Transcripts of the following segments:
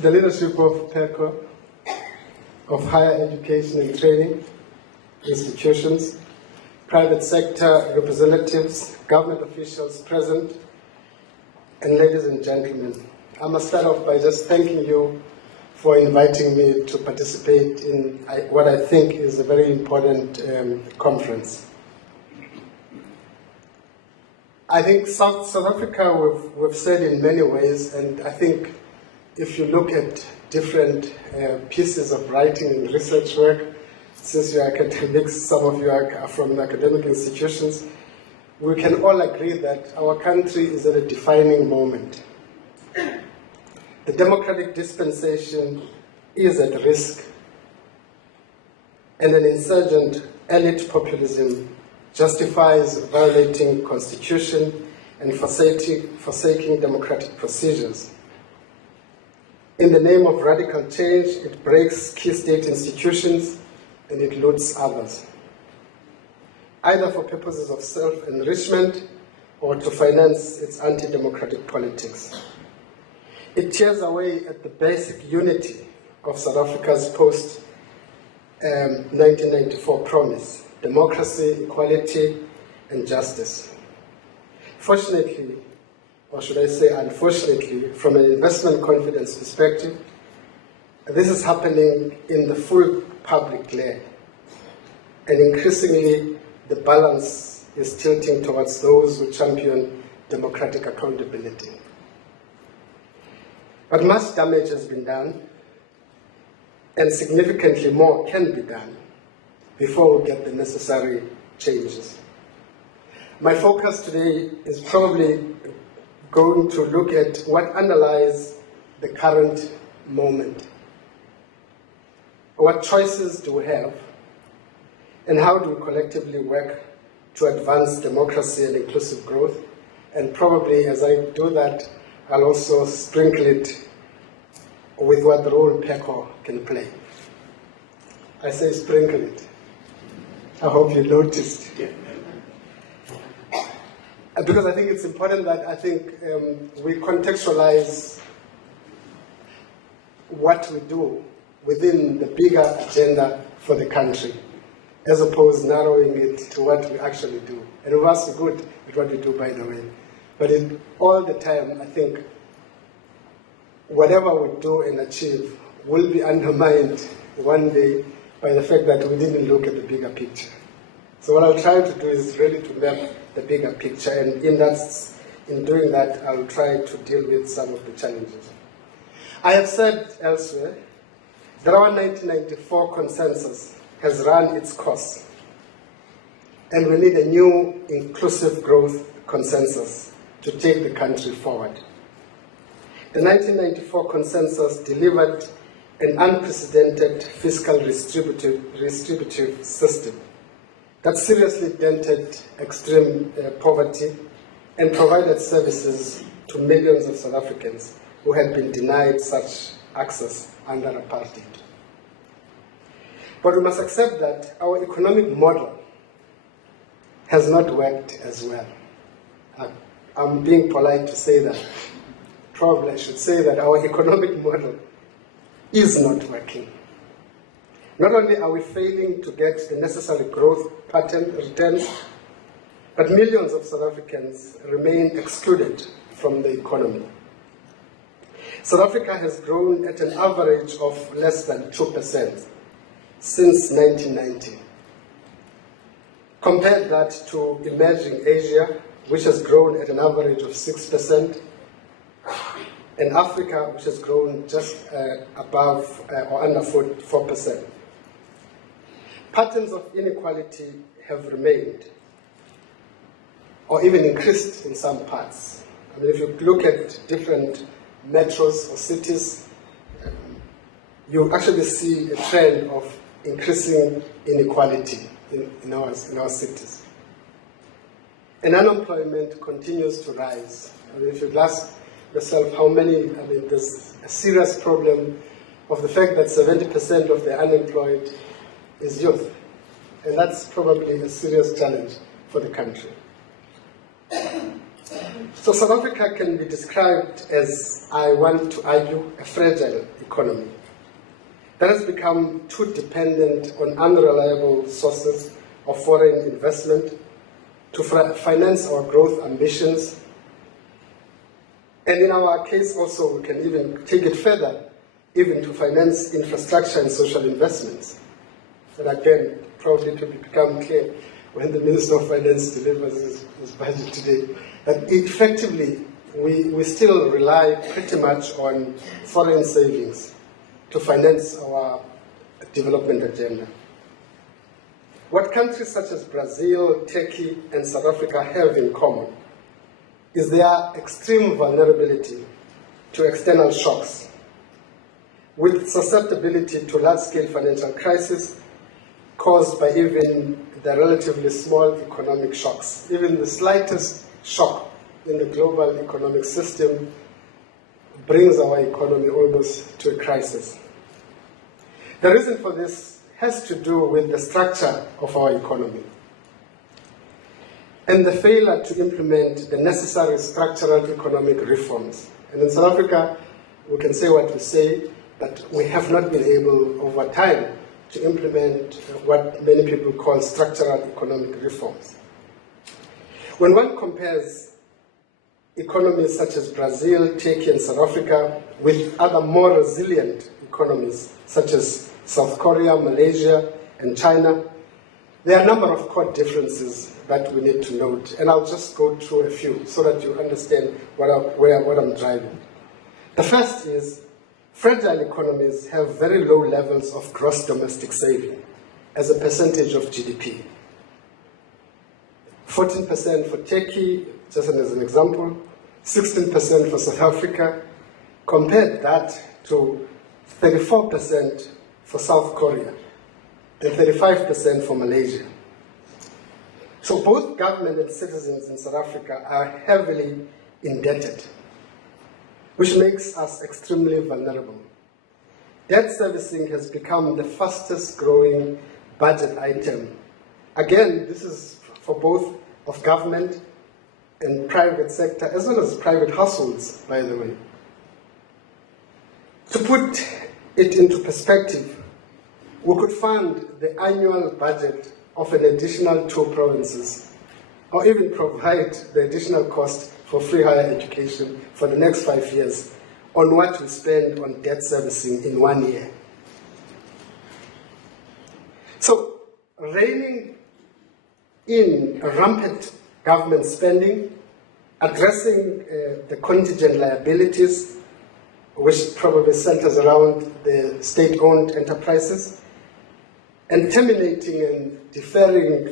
the leadership of PECO, of higher education and training institutions, private sector representatives, government officials present, and ladies and gentlemen. I must start off by just thanking you for inviting me to participate in what I think is a very important conference. I think South Africa, we've said in many ways, and I think if you look at different pieces of writing and research work, since you're academics, some of you are from academic institutions, we can all agree that our country is at a defining moment. The democratic dispensation is at risk, and an insurgent elite populism justifies violating constitution and forsaking democratic procedures. In the name of radical change, it breaks key state institutions and it loots others, either for purposes of self-enrichment or to finance its anti-democratic politics. It tears away at the basic unity of South Africa's post-1994 promise: democracy, equality, and justice. Fortunately, or should I say unfortunately, from an investment confidence perspective, this is happening in the full public glare. And increasingly, the balance is tilting towards those who champion democratic accountability. But much damage has been done, and significantly more can be done before we get the necessary changes. My focus today is probably going to look at what underlies the current moment. What choices do we have, and how do we collectively work to advance democracy and inclusive growth? And probably as I do that, I'll also sprinkle it with what role PECO can play. I say sprinkle it. I hope you noticed. Yeah. Because I think it's important that we contextualize what we do within the bigger agenda for the country, as opposed to narrowing it to what we actually do. And we're also good at what we do, by the way. But all the time, I think whatever we do and achieve will be undermined one day by the fact that we didn't look at the bigger picture. So what I'll try to do is really to map the bigger picture, and in doing that, I'll try to deal with some of the challenges. I have said elsewhere that our 1994 consensus has run its course, and we need a new inclusive growth consensus to take the country forward. The 1994 consensus delivered an unprecedented fiscal redistributive system that seriously dented extreme poverty and provided services to millions of South Africans who had been denied such access under apartheid. But we must accept that our economic model has not worked as well. I'm being polite to say that. Probably I should say that our economic model is not working. Not only are we failing to get the necessary growth returns, but millions of South Africans remain excluded from the economy. South Africa has grown at an average of less than 2% since 1990. Compare that to emerging Asia, which has grown at an average of 6%, and Africa, which has grown just above or under 4%. Patterns of inequality have remained, or even increased in some parts. I mean, if you look at different metros or cities, you actually see a trend of increasing inequality in our cities. And unemployment continues to rise. I mean, if you ask yourself there's a serious problem of the fact that 70% of the unemployed is youth. And that's probably a serious challenge for the country. So South Africa can be described as, I want to argue, a fragile economy that has become too dependent on unreliable sources of foreign investment to finance our growth ambitions. And in our case also, we can even take it further, even to finance infrastructure and social investments. And again, probably it will become clear when the Minister of Finance delivers his budget today, that effectively we still rely pretty much on foreign savings to finance our development agenda. What countries such as Brazil, Turkey, and South Africa have in common is their extreme vulnerability to external shocks, with susceptibility to large-scale financial crisis caused by even the relatively small economic shocks. Even the slightest shock in the global economic system brings our economy almost to a crisis. The reason for this has to do with the structure of our economy and the failure to implement the necessary structural economic reforms. And in South Africa, we can say what we say, but we have not been able over time to implement what many people call structural economic reforms. When one compares economies such as Brazil, Turkey, and South Africa with other more resilient economies such as South Korea, Malaysia, and China, there are a number of core differences that we need to note, and I'll just go through a few so that you understand what I'm driving. The first is, fragile economies have very low levels of gross domestic saving as a percentage of GDP. 14% for Turkey, just as an example, 16% for South Africa. Compare that to 34% for South Korea and 35% for Malaysia. So both government and citizens in South Africa are heavily indebted, which makes us extremely vulnerable. Debt servicing has become the fastest growing budget item. Again, this is for both of government and private sector, as well as private households, by the way. To put it into perspective, we could fund the annual budget of an additional 2 provinces, or even provide the additional cost for free higher education for the next 5 years on what we spend on debt servicing in 1 year. So, reining in rampant government spending, addressing the contingent liabilities, which probably centers around the state-owned enterprises, and terminating and deferring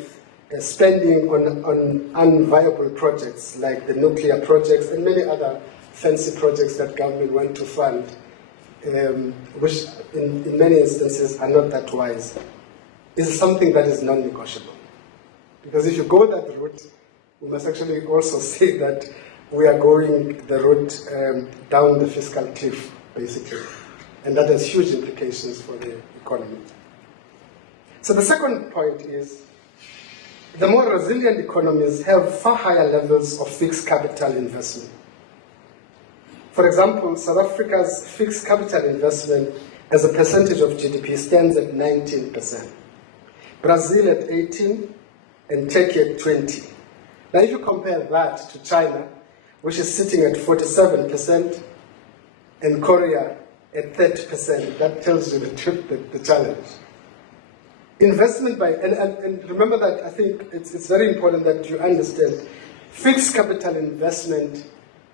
spending on unviable projects like the nuclear projects and many other fancy projects that government want to fund, which in many instances are not that wise, is something that is non-negotiable. Because if you go that route, we must actually also say that we are going the route down the fiscal cliff, basically. And that has huge implications for the economy. So the second point is, the more resilient economies have far higher levels of fixed capital investment. For example, South Africa's fixed capital investment as a percentage of GDP stands at 19%, Brazil at 18%, and Turkey at 20%. Now if you compare that to China, which is sitting at 47%, and Korea at 30%, that tells you the challenge. Investment by, and remember that I think it's very important that you understand, fixed capital investment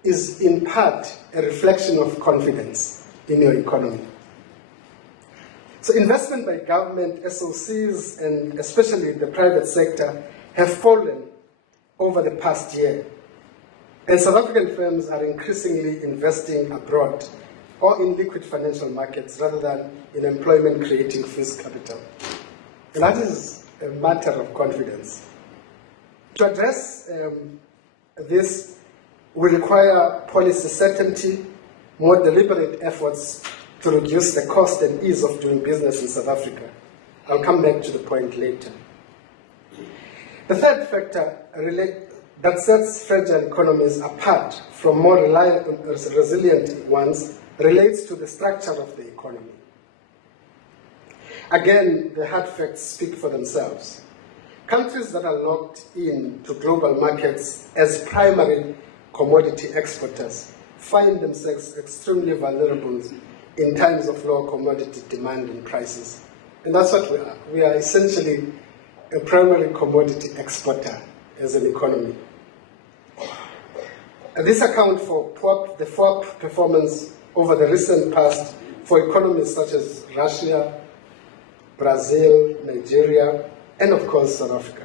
is in part a reflection of confidence in your economy. So investment by government, SOCs, and especially the private sector have fallen over the past year. And South African firms are increasingly investing abroad or in liquid financial markets rather than in employment creating fixed capital. And that is a matter of confidence. To address this, we require policy certainty, more deliberate efforts to reduce the cost and ease of doing business in South Africa. I'll come back to the point later. The third factor that sets fragile economies apart from more resilient ones relates to the structure of the economy. Again, the hard facts speak for themselves. Countries that are locked in to global markets as primary commodity exporters find themselves extremely vulnerable in times of low commodity demand and prices. And that's what we are. We are essentially a primary commodity exporter as an economy. And this accounts for the poor performance over the recent past for economies such as Russia, Brazil, Nigeria, and of course South Africa.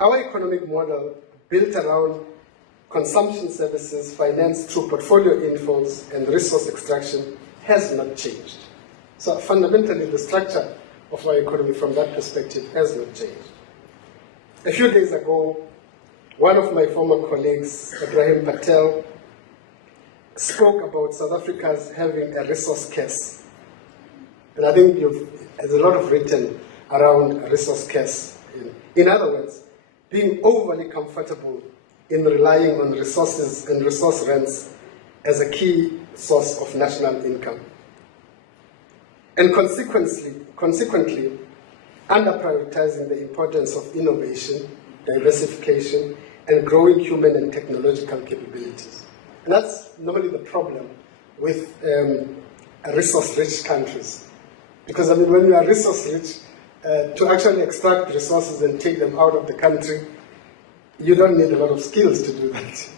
Our economic model, built around consumption services financed through portfolio inflows and resource extraction, has not changed. So fundamentally, the structure of our economy from that perspective has not changed. A few days ago, one of my former colleagues, Ibrahim Patel, spoke about South Africa's having a resource curse. And I think there's a lot of written around a resource curse. In other words, being overly comfortable in relying on resources and resource rents as a key source of national income. And consequently, under-prioritizing the importance of innovation, diversification, and growing human and technological capabilities. And that's normally the problem with resource-rich countries. Because, I mean, when you are resource-rich, to actually extract resources and take them out of the country, you don't need a lot of skills to do that.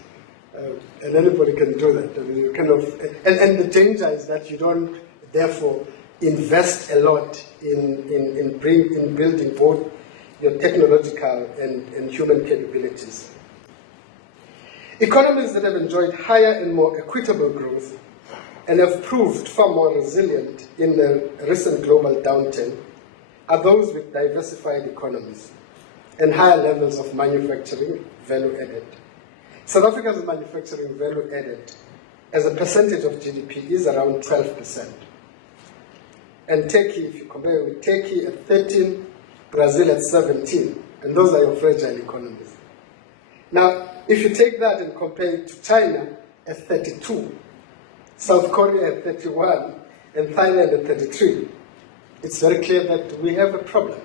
And anybody can do that. I mean, you kind of, and the danger is that you don't, therefore, invest a lot in building both your technological and human capabilities. Economies that have enjoyed higher and more equitable growth and have proved far more resilient in the recent global downturn are those with diversified economies and higher levels of manufacturing value added. South Africa's manufacturing value added as a percentage of GDP is around 12%. And Turkey, if you compare with Turkey at 13, Brazil at 17, and those are your fragile economies. Now, if you take that and compare it to China at 32, South Korea at 31, and Thailand at 33, it's very clear that we have a problem.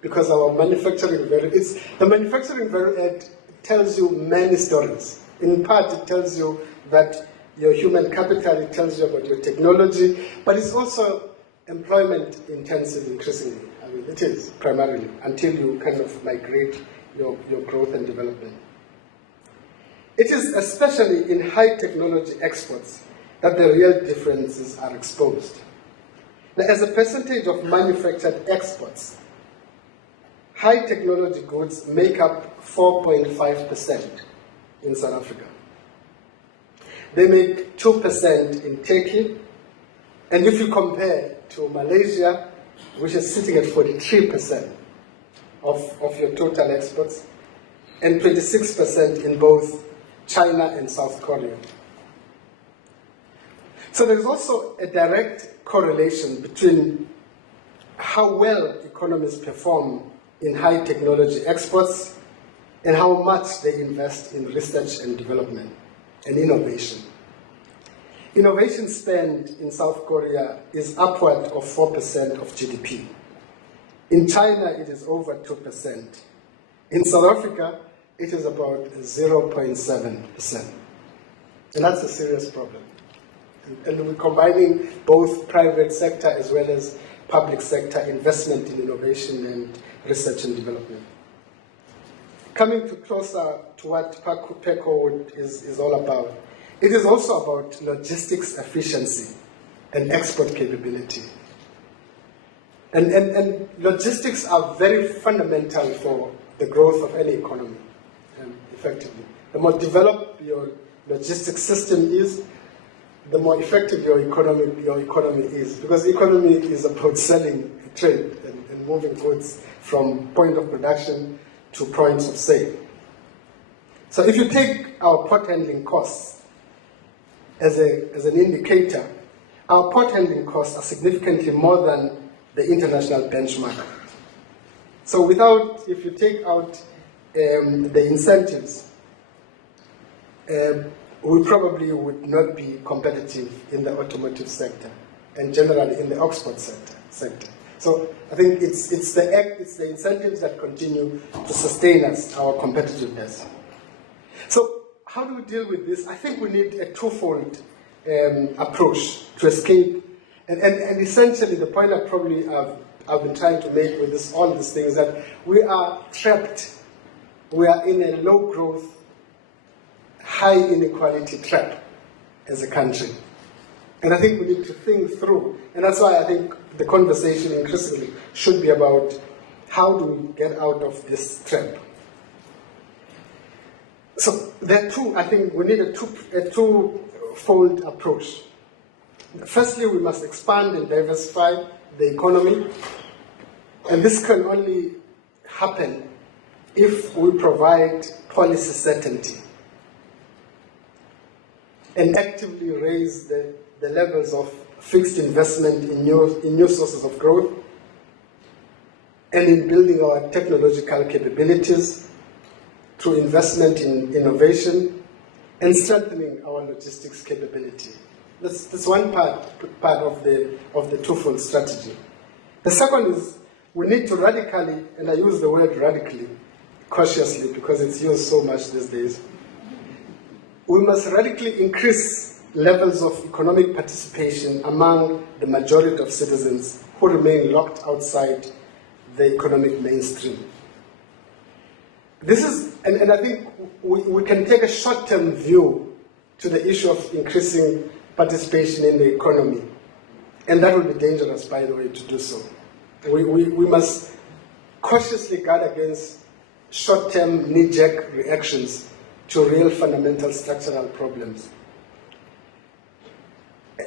Because our manufacturing value, the manufacturing value add tells you many stories. In part, it tells you that your human capital, it tells you about your technology, but it's also employment intensive increasingly. I mean, it is primarily, until you kind of migrate your growth and development. It is especially in high technology exports that the real differences are exposed. Now, as a percentage of manufactured exports, high technology goods make up 4.5% in South Africa. They make 2% in Turkey, and if you compare to Malaysia, which is sitting at 43% of your total exports, and 26% in both China and South Korea. So there's also a direct correlation between how well economies perform in high technology exports and how much they invest in research and development and innovation. Innovation spend in South Korea is upward of 4% of GDP. In China, it is over 2%. In South Africa, it is about 0.7%. And that's a serious problem. And we're combining both private sector as well as public sector investment in innovation and research and development. Coming closer to what PECO is all about, it is also about logistics efficiency and export capability. And logistics are very fundamental for the growth of any economy, effectively. The more developed your logistics system is, the more effective your economy is. Because the economy is about selling, trade, and moving goods from point of production to points of sale. So if you take our port handling costs as an indicator, our port handling costs are significantly more than the international benchmark. So if you take out the incentives, we probably would not be competitive in the automotive sector and generally in the export sector. So I think it's the incentives that continue to sustain us, our competitiveness. So how do we deal with this? I think we need a twofold approach to escape. And essentially the point I've been trying to make with all these things, that we are trapped. We are in a low growth, high inequality trap as a country. And I think we need to think through. And that's why I think the conversation increasingly should be about how do we get out of this trap. So there are two, I think we need a twofold approach. Firstly, we must expand and diversify the economy. And this can only happen if we provide policy certainty and actively raise the levels of fixed investment in new sources of growth and in building our technological capabilities through investment in innovation and strengthening our logistics capability. That's one part of the twofold strategy. The second is we need to radically, and I use the word radically cautiously because it's used so much these days, we must radically increase levels of economic participation among the majority of citizens who remain locked outside the economic mainstream. This is, and I think we can take a short-term view to the issue of increasing participation in the economy. And that will be dangerous, by the way, to do so. We must cautiously guard against short-term knee-jerk reactions to real fundamental structural problems.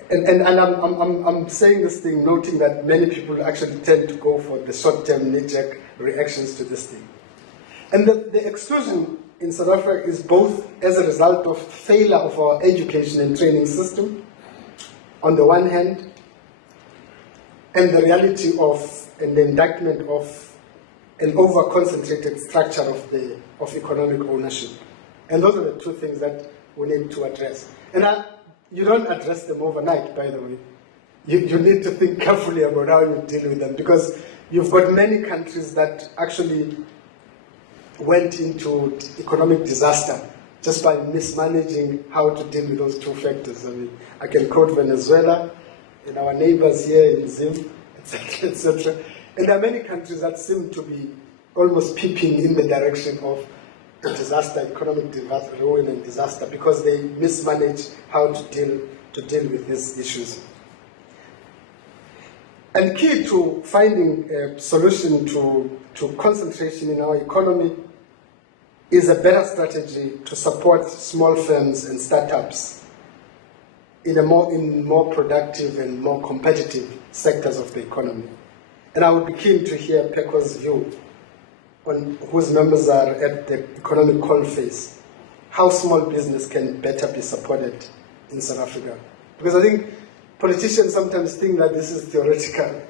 And I'm saying this thing noting that many people actually tend to go for the short-term knee-jerk reactions to this thing. And the exclusion in South Africa is both as a result of failure of our education and training system, on the one hand, and the reality of and the indictment of an over-concentrated structure of economic ownership. And those are the two things that we need to address. And you don't address them overnight, by the way. You need to think carefully about how you deal with them, because you've got many countries that actually went into economic disaster just by mismanaging how to deal with those two factors. I mean, I can quote Venezuela and our neighbors here in Zim, etc., etc. And there are many countries that seem to be almost peeping in the direction of disaster, economic ruin and disaster, because they mismanage how to deal with these issues. And key to finding a solution to concentration in our economy is a better strategy to support small firms and startups in more productive and more competitive sectors of the economy. And I would be keen to hear PECO's view on whose members are at the economic coalface, how small business can better be supported in South Africa. Because I think politicians sometimes think that this is theoretical.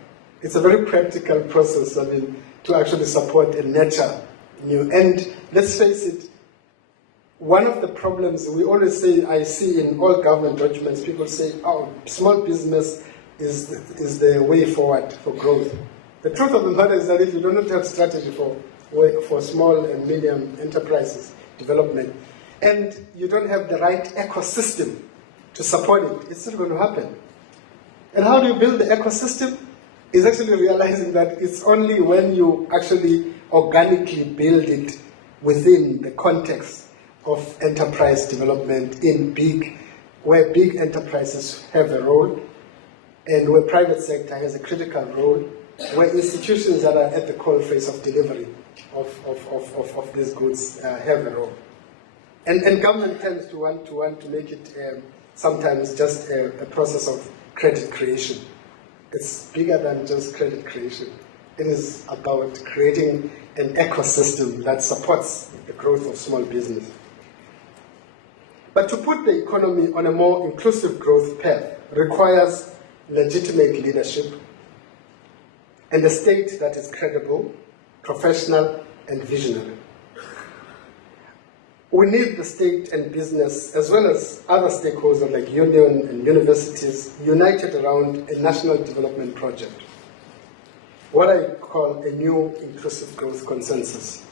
It's a very practical process, I mean, to actually support and nurture new. And let's face it, one of the problems we always say, I see in all government documents, people say, oh, small business is the way forward for growth. The truth of the matter is that if you do not have strategy for small and medium enterprises development, and you don't have the right ecosystem to support it, it's not going to happen. And how do you build the ecosystem? Is actually realizing that it's only when you actually organically build it within the context of enterprise development where big enterprises have a role, and where private sector has a critical role, where institutions that are at the coalface of delivery of these goods have a role. And government tends to want to make it sometimes just a process of credit creation. It's bigger than just credit creation. It is about creating an ecosystem that supports the growth of small business. But to put the economy on a more inclusive growth path requires legitimate leadership and a state that is credible, professional, and visionary. We need the state and business, as well as other stakeholders like union and universities, united around a national development project, what I call a new inclusive growth consensus.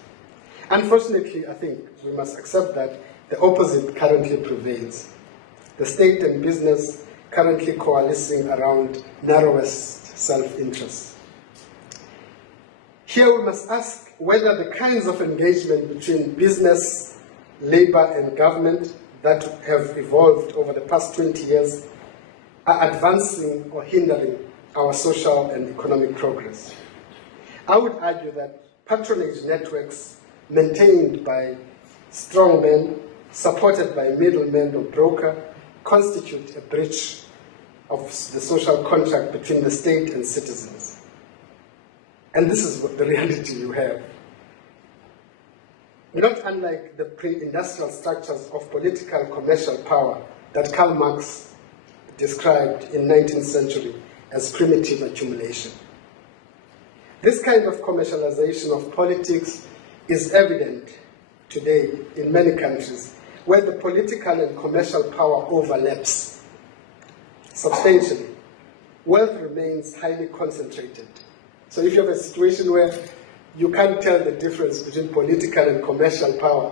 Unfortunately, I think we must accept that the opposite currently prevails. The state and business currently coalescing around narrowest self-interest. Here we must ask whether the kinds of engagement between business, labor, and government that have evolved over the past 20 years are advancing or hindering our social and economic progress. I would argue that patronage networks maintained by strong men, supported by middlemen or broker, constitute a breach of the social contract between the state and citizens. And this is the reality you have. Not unlike the pre-industrial structures of political commercial power that Karl Marx described in 19th century as primitive accumulation. This kind of commercialization of politics is evident today in many countries where the political and commercial power overlaps substantially. Wealth remains highly concentrated. So if you have a situation where you can't tell the difference between political and commercial power,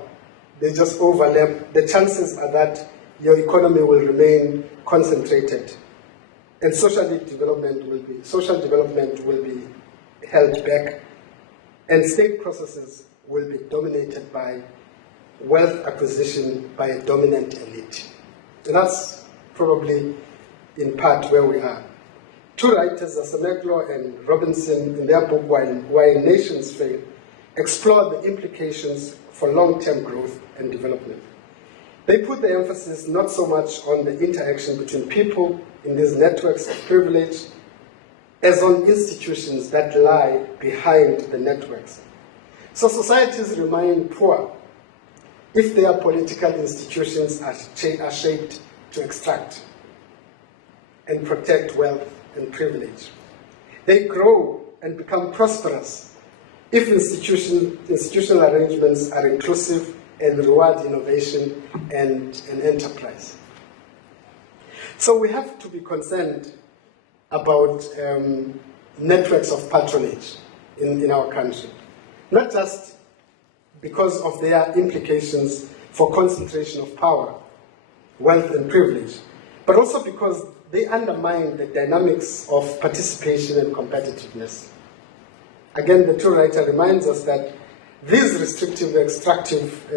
they just overlap, the chances are that your economy will remain concentrated and social development will be held back, and state processes will be dominated by wealth acquisition by a dominant elite. And that's probably in part where we are. Two writers, Asameglo and Robinson, in their book Why Nations Fail, explore the implications for long-term growth and development. They put the emphasis not so much on the interaction between people in these networks of privilege as on institutions that lie behind the networks. So societies remain poor if their political institutions are shaped to extract and protect wealth and privilege. They grow and become prosperous if institutional arrangements are inclusive and reward innovation and enterprise. So we have to be concerned about networks of patronage in our country, not just because of their implications for concentration of power, wealth, and privilege, but also because they undermine the dynamics of participation and competitiveness. Again, the two writer reminds us that these restrictive, extractive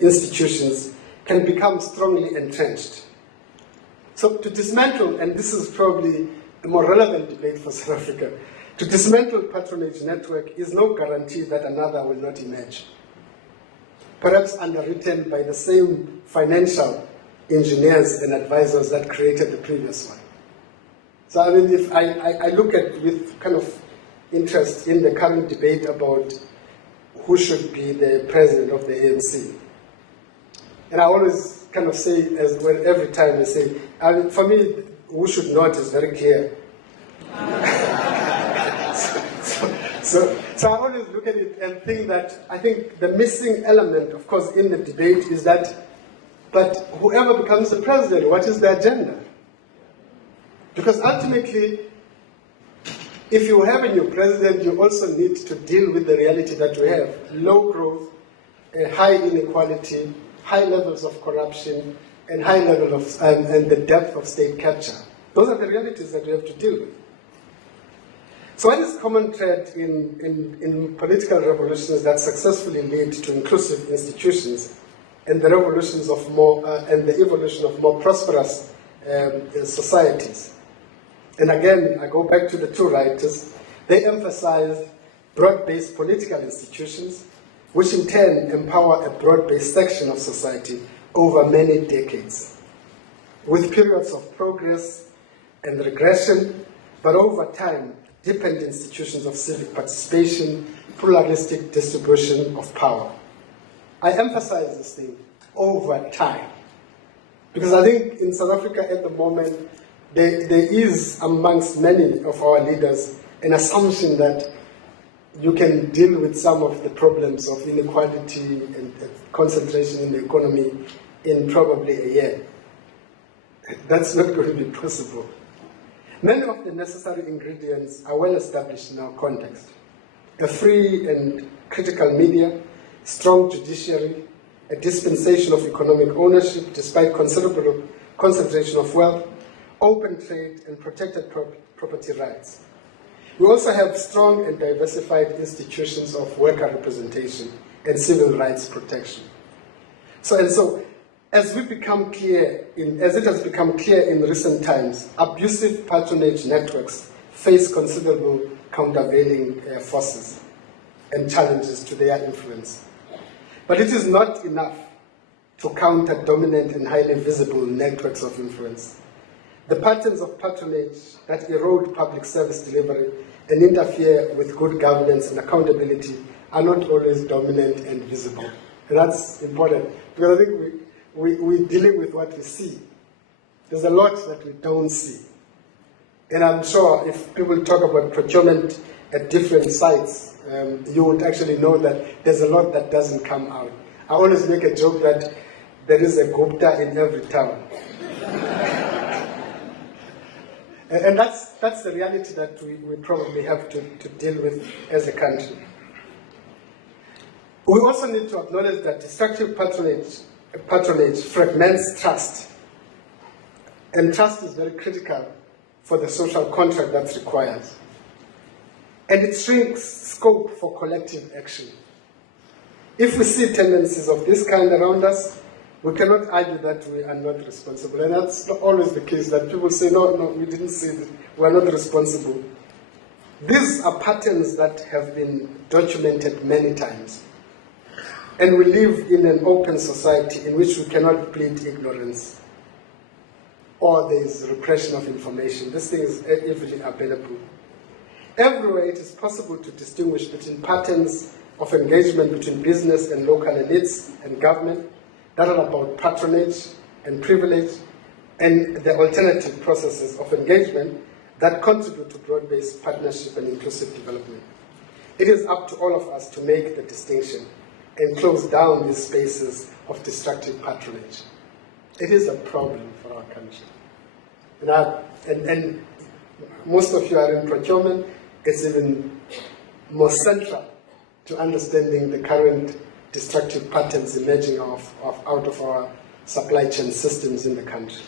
institutions can become strongly entrenched. So to dismantle, and this is probably a more relevant debate for South Africa, to dismantle patronage network is no guarantee that another will not emerge, perhaps underwritten by the same financial engineers and advisors that created the previous one. So I mean, if I look at with kind of interest in the current debate about who should be the president of the ANC. And I always kind of say, every time I say, for me, who should not is very clear. So I always look at it and think that I think the missing element, of course, in the debate is that, but whoever becomes the president, what is the agenda? Because ultimately, if you have a new president, you also need to deal with the reality that we have. Low growth, high inequality, high levels of corruption, and high level of, and the depth of state capture. Those are the realities that we have to deal with. So what is common thread in political revolutions that successfully lead to inclusive institutions and the revolutions of more, and the evolution of more prosperous societies? And again, I go back to the two writers. They emphasize broad-based political institutions, which in turn empower a broad-based section of society over many decades, with periods of progress and regression, but over time, deepened institutions of civic participation, pluralistic distribution of power. I emphasize this thing, over time, because I think in South Africa at the moment, there is amongst many of our leaders an assumption that you can deal with some of the problems of inequality and concentration in the economy in probably a year. That's not going to be possible. Many of the necessary ingredients are well established in our context. A free and critical media, strong judiciary, a dispensation of economic ownership despite considerable concentration of wealth, open trade, and protected property rights. We also have strong and diversified institutions of worker representation and civil rights protection. So as it has become clear in recent times, abusive patronage networks face considerable countervailing forces and challenges to their influence. But it is not enough to counter dominant and highly visible networks of influence. The patterns of patronage that erode public service delivery and interfere with good governance and accountability are not always dominant and visible. And that's important, because I think we're dealing with what we see. There's a lot that we don't see. And I'm sure if people talk about procurement at different sites, you would actually know that there's a lot that doesn't come out. I always make a joke that there is a Gupta in every town. And that's the reality that we probably have to deal with as a country. We also need to acknowledge that destructive patronage fragments trust. And trust is very critical for the social contract that's required. And it shrinks scope for collective action. If we see tendencies of this kind around us, we cannot argue that we are not responsible. And that's not always the case, that people say, no, we didn't see it, we are not responsible. These are patterns that have been documented many times. And we live in an open society in which we cannot plead ignorance or there is repression of information. This thing is easily available. Everywhere it is possible to distinguish between patterns of engagement between business and local elites and government that are about patronage and privilege, and the alternative processes of engagement that contribute to broad-based partnership and inclusive development. It is up to all of us to make the distinction and close down these spaces of destructive patronage. It is a problem for our country. And most of you are in procurement. It's even more central to understanding the current destructive patterns emerging out of our supply chain systems in the country.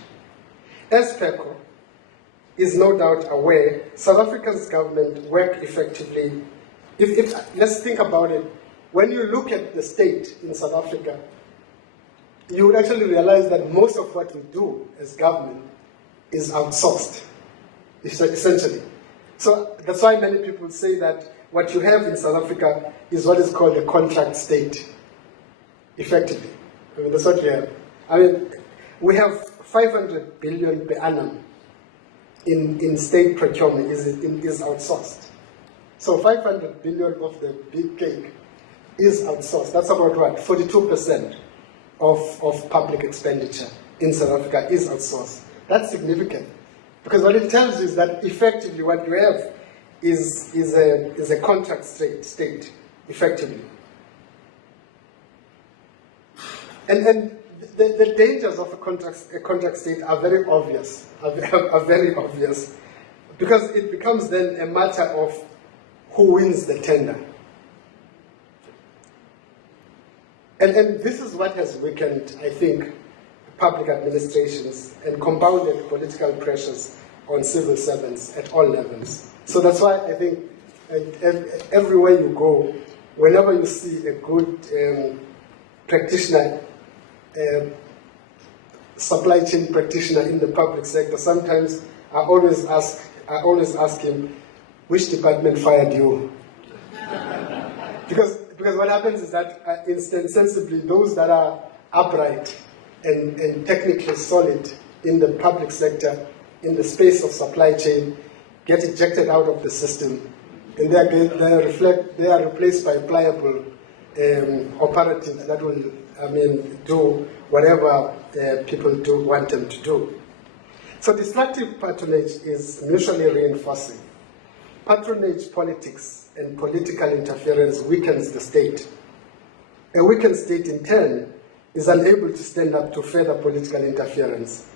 As PECO is no doubt aware, South Africa's government worked effectively. Let's think about it. When you look at the state in South Africa, you would actually realize that most of what we do as government is outsourced, essentially. So that's why many people say that what you have in South Africa is what is called a contract state, effectively. I mean, that's what we have. I mean, we have 500 billion per annum in state procurement is outsourced. So 500 billion of the big cake is outsourced. That's about what? 42% of public expenditure in South Africa is outsourced. That's significant. Because what it tells you is that effectively what you have is a contract state, effectively. And the dangers of a contract state are very obvious, because it becomes then a matter of who wins the tender. And this is what has weakened, I think, public administrations and compounded political pressures on civil servants at all levels. So that's why I think everywhere you go, whenever you see a good practitioner, supply chain practitioner in the public sector, sometimes I always ask him, which department fired you? Because what happens is that insensibly those that are upright and technically solid in the public sector, in the space of supply chain, get ejected out of the system, and they are replaced by pliable operatives that will, do whatever people do want them to do. So destructive patronage is mutually reinforcing. Patronage politics and political interference weakens the state. A weakened state, in turn, is unable to stand up to further political interference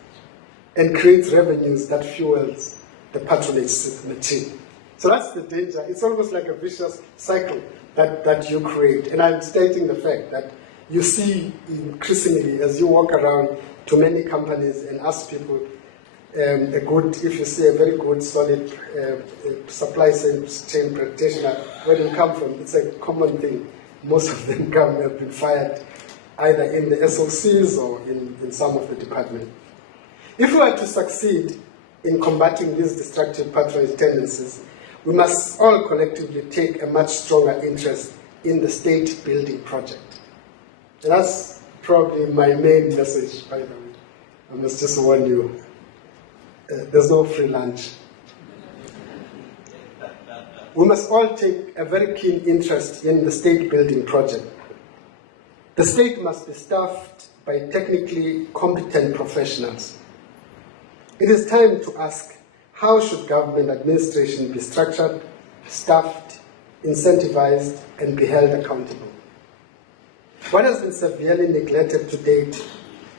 and creates revenues that fuels the patronage machine. So that's the danger. It's almost like a vicious cycle that you create. And I'm stating the fact that you see increasingly as you walk around to many companies and ask people, if you see a very good, solid supply chain practitioner, where do you come from? It's a common thing. Most of them have been fired either in the SOCs or in some of the departments. If we are to succeed in combating these destructive patronage tendencies, we must all collectively take a much stronger interest in the state building project. And that's probably my main message, by the way. I must just warn you, there's no free lunch. We must all take a very keen interest in the state building project. The state must be staffed by technically competent professionals. It is time to ask, how should government administration be structured, staffed, incentivized, and be held accountable? What has been severely neglected to date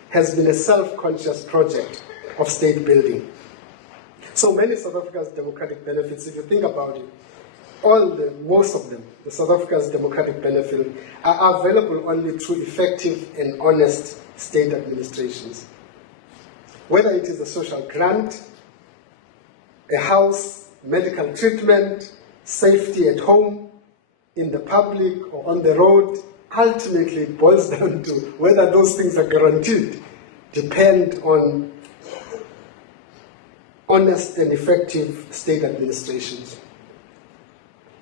has been a self-conscious project of state building. So many South Africa's democratic benefits, if you think about it, most of them, the South Africa's democratic benefits, are available only through effective and honest state administrations. Whether it is a social grant, a house, medical treatment, safety at home, in the public or on the road, ultimately it boils down to whether those things are guaranteed depend on honest and effective state administrations.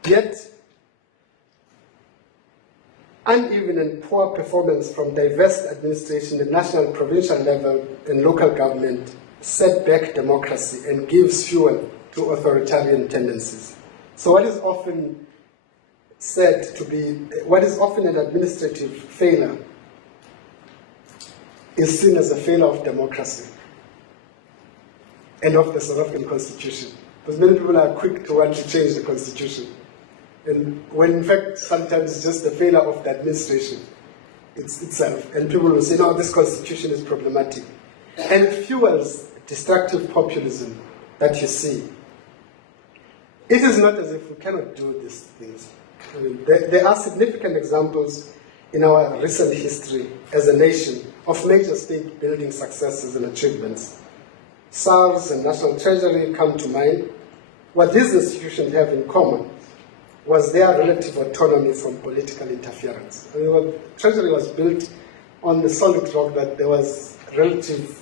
Yet, uneven and poor performance from diverse administration at national, provincial level and local government set back democracy and gives fuel to authoritarian tendencies. So what is often said to be, what is often an administrative failure is seen as a failure of democracy and of the South African Constitution. Because many people are quick to want to change the Constitution. And when in fact sometimes it's just the failure of the administration itself. And people will say, no, this Constitution is problematic. And it fuels destructive populism that you see. It is not as if we cannot do these things. I mean, there are significant examples in our recent history as a nation of major state building successes and achievements. SARS and National Treasury come to mind. What these institutions have in common was their relative autonomy from political interference. I mean, Treasury was built on the solid rock that there was relative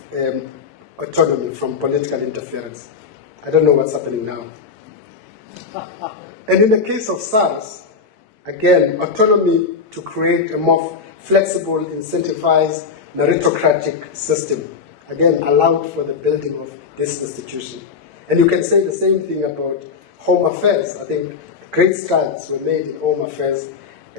autonomy from political interference. I don't know what's happening now. And in the case of SARS, again, autonomy to create a more flexible, incentivized, meritocratic system, again, allowed for the building of this institution. And you can say the same thing about Home Affairs. I think great strides were made in Home Affairs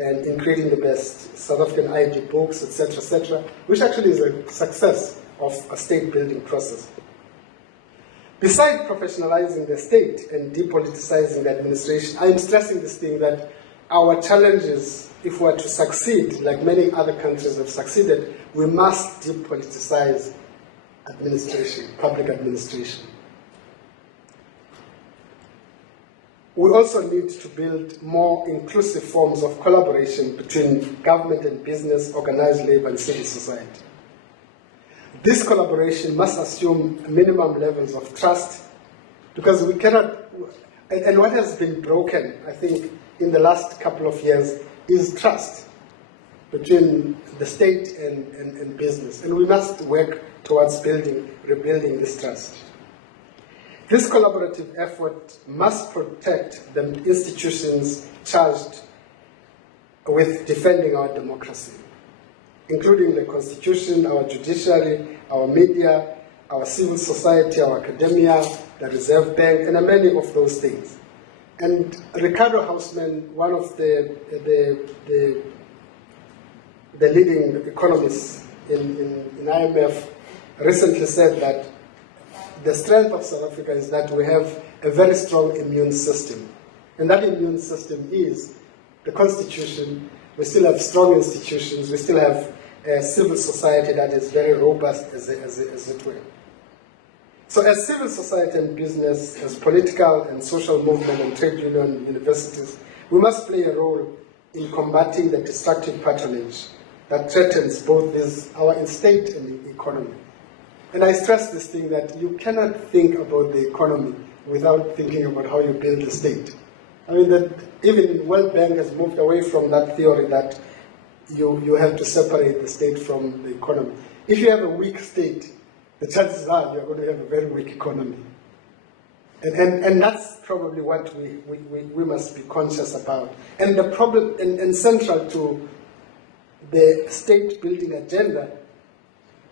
and in creating the best South African ID books, etc., which actually is a success of a state building process. Besides professionalizing the state and depoliticizing the administration, I'm stressing this thing that our challenges, if we are to succeed, like many other countries have succeeded, we must depoliticize administration, public administration. We also need to build more inclusive forms of collaboration between government and business, organized labor, and civil society. This collaboration must assume minimum levels of trust, because we cannot, and what has been broken, I think, in the last couple of years is trust between the state and business. And we must work towards rebuilding this trust. This collaborative effort must protect the institutions charged with defending our democracy, including the Constitution, our judiciary, our media, our civil society, our academia, the Reserve Bank, and many of those things. And Ricardo Hausman, one of the leading economists in IMF, recently said that the strength of South Africa is that we have a very strong immune system. And that immune system is the Constitution. We still have strong institutions. We still have a civil society that is very robust, as it were. So as civil society and business, as political and social movement and trade union and universities, we must play a role in combating the destructive patronage that threatens both our state and the economy. And I stress this thing that you cannot think about the economy without thinking about how you build the state. I mean, that even World Bank has moved away from that theory that you have to separate the state from the economy. If you have a weak state, the chances are you're going to have a very weak economy. And that's probably what we must be conscious about. And the problem, and central to the state building agenda,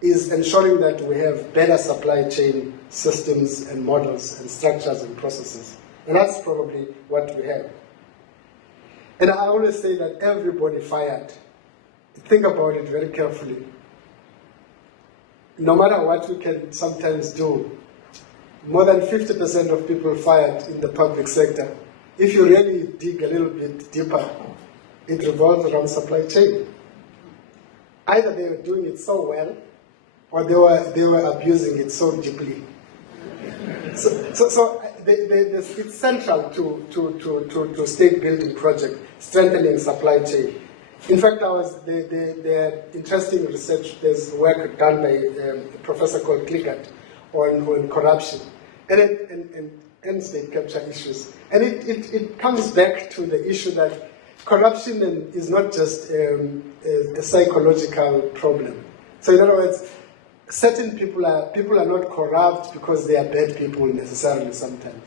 is ensuring that we have better supply chain systems and models and structures and processes. And that's probably what we have. And I always say that everybody fired. Think about it very carefully. No matter what we can sometimes do, more than 50% of people fired in the public sector. If you really dig a little bit deeper, it revolves around supply chain. Either they were doing it so well, or they were abusing it so deeply. So it's central to state building project, strengthening supply chain. In fact, there interesting research, there's work done by a professor called Klickert on corruption and state capture issues. And it comes back to the issue that corruption is not just a psychological problem. So in other words, certain people are not corrupt because they are bad people necessarily sometimes.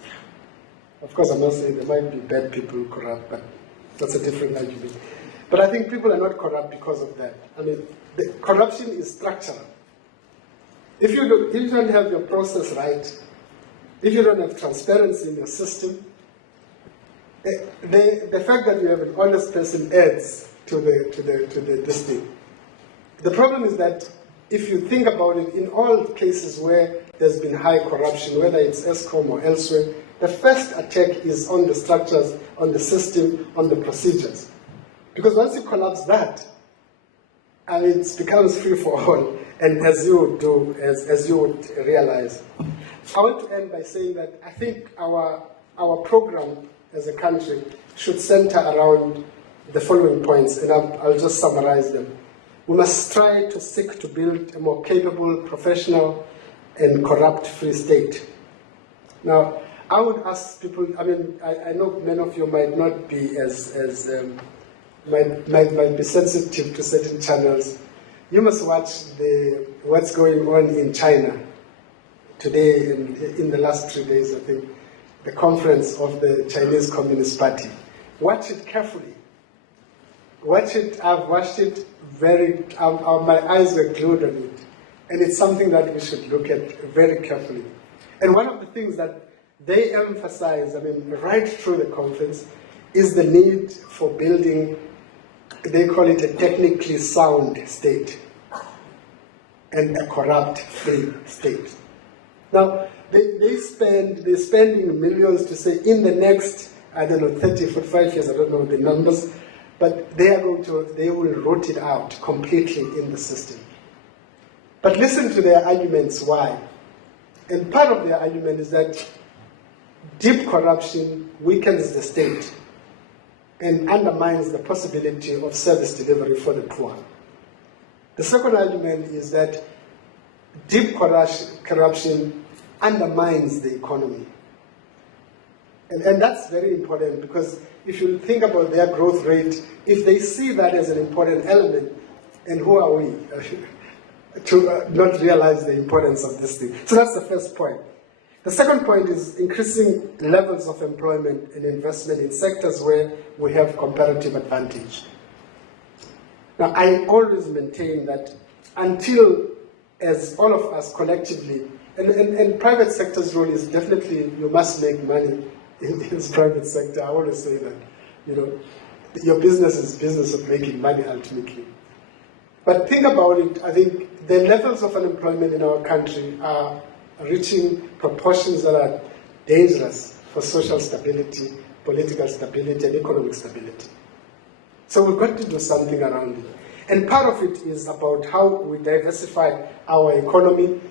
Of course, I'm not saying there might be bad people corrupt, but that's a different argument. But I think people are not corrupt because of that. I mean, the corruption is structural. If you don't have your process right, if you don't have transparency in your system, the fact that you have an honest person adds to this thing. The problem is that if you think about it, in all cases where there's been high corruption, whether it's ESCOM or elsewhere, the first attack is on the structures, on the system, on the procedures. Because once you collapse that, and it becomes free for all, and as you would realize. I want to end by saying that I think our program as a country should center around the following points, and I'll just summarize them. We must try to seek to build a more capable, professional, and corrupt-free state. Now, I would ask people, I mean, I know many of you might not be might be sensitive to certain channels. You must watch what's going on in China today and in the last 3 days, I think, the conference of the Chinese Communist Party. Watch it carefully. Watch it, I've watched it my eyes were glued on it. And it's something that we should look at very carefully. And one of the things that they emphasize, I mean, right through the conference, is the need for building, they call it a technically sound state and a corrupt-free state. Now, they're spending millions to say in the next, I don't know, 30, 45 years, I don't know the numbers, but they will root it out completely in the system. But listen to their arguments why. And part of their argument is that deep corruption weakens the state and undermines the possibility of service delivery for the poor. The second argument is that deep corruption undermines the economy. And that's very important because if you think about their growth rate, if they see that as an important element, and who are we to not realize the importance of this thing? So that's the first point. The second point is increasing levels of employment and investment in sectors where we have comparative advantage. Now, I always maintain that until, as all of us collectively, and private sector's role is definitely, you must make money in this private sector. I always say that, your business is business of making money ultimately. But think about it, I think the levels of unemployment in our country are reaching proportions that are dangerous. for social stability, political stability, and economic stability. So we've got to do something around it. And part of it is about how we diversify our economy,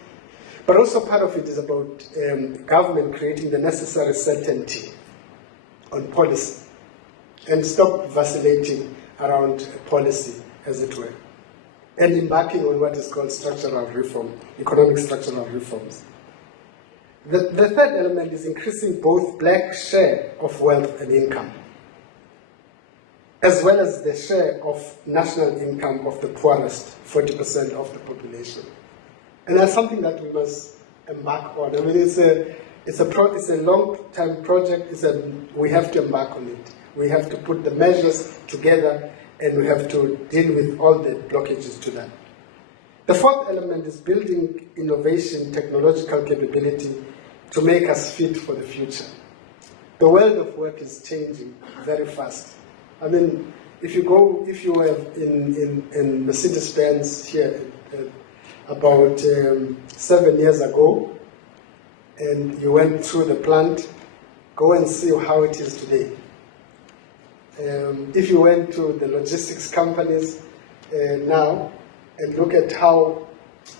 but also part of it is about government creating the necessary certainty on policy and stop vacillating around policy, as it were, and embarking on what is called structural reform, economic structural reforms. The third element is increasing both black share of wealth and income, as well as the share of national income of the poorest, 40% of the population. And that's something that we must embark on. I mean, it's a long-term project. We have to embark on it. We have to put the measures together, and we have to deal with all the blockages to that. The fourth element is building innovation, technological capability to make us fit for the future. The world of work is changing very fast. I mean, if you were in Mercedes-Benz here about 7 years ago, and you went through the plant, go and see how it is today. If you went to the logistics companies now and look at how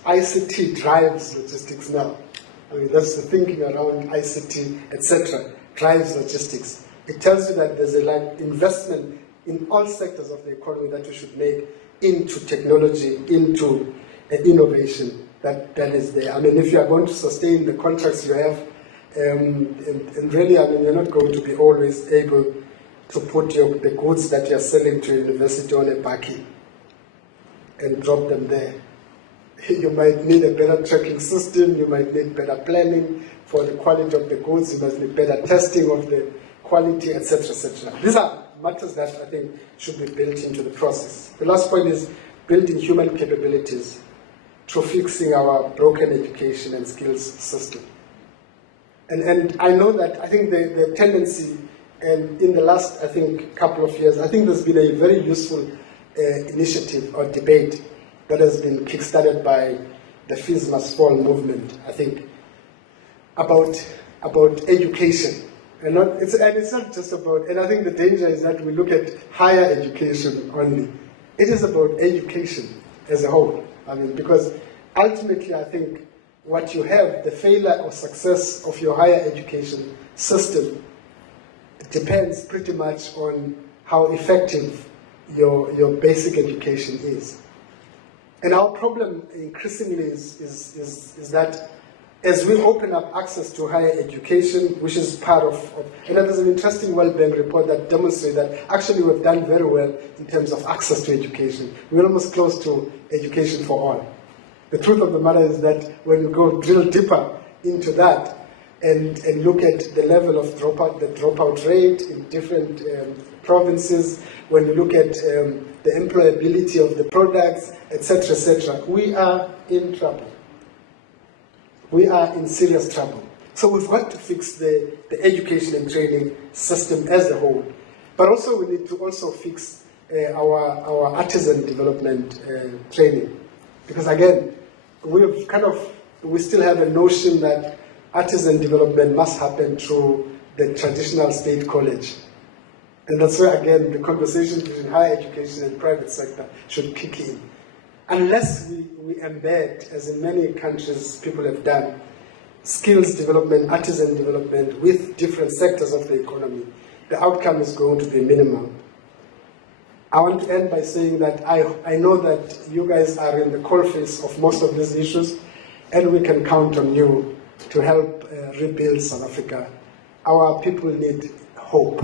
ICT drives logistics now, I mean, that's the thinking around ICT, etc., drives logistics. It tells you that there's a investment in all sectors of the economy that we should make into technology, into innovation that is there. I mean, if you are going to sustain the contracts you have, and really, I mean, you're not going to be always able to put the goods that you're selling to university on a bakkie and drop them there. You might need a better tracking system, you might need better planning for the quality of the goods, you must need better testing of the quality, etc., etc. These are matters that I think should be built into the process. The last point is building human capabilities through fixing our broken education and skills system. And I know that I think the tendency, and in the last, I think, couple of years, I think there's been a very useful initiative or debate that has been kickstarted by the Fees Must Fall movement, I think, about education. And it's not just about, and I think the danger is that we look at higher education only. It is about education as a whole. I mean, because ultimately, I think what you have, the failure or success of your higher education system, depends pretty much on how effective your basic education is. And our problem increasingly is that as we open up access to higher education, which is part of and there's an interesting World Bank report that demonstrates that actually we've done very well in terms of access to education. We're almost close to education for all. The truth of the matter is that when we go drill deeper into that and look at the level of the dropout rate in different provinces, when you look at the employability of the products, etc., we are in trouble. We are in serious trouble. So we've got to fix the education and training system as a whole. But also we need to also fix our artisan development training. Because again, we still have a notion that artisan development must happen through the traditional state college. And that's where, again, the conversation between higher education and private sector should kick in. Unless we embed, as in many countries people have done, skills development, artisan development with different sectors of the economy, the outcome is going to be minimal. I want to end by saying that I know that you guys are in the coalface of most of these issues, and we can count on you to help rebuild South Africa. Our people need hope.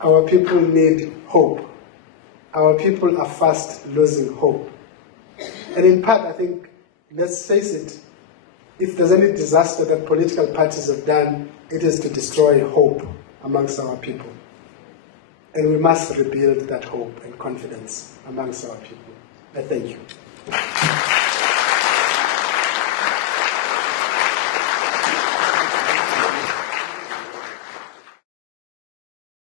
Our people need hope. Our people are fast losing hope. And in part, I think, let's face it, if there's any disaster that political parties have done, it is to destroy hope amongst our people. And we must rebuild that hope and confidence amongst our people. I thank you.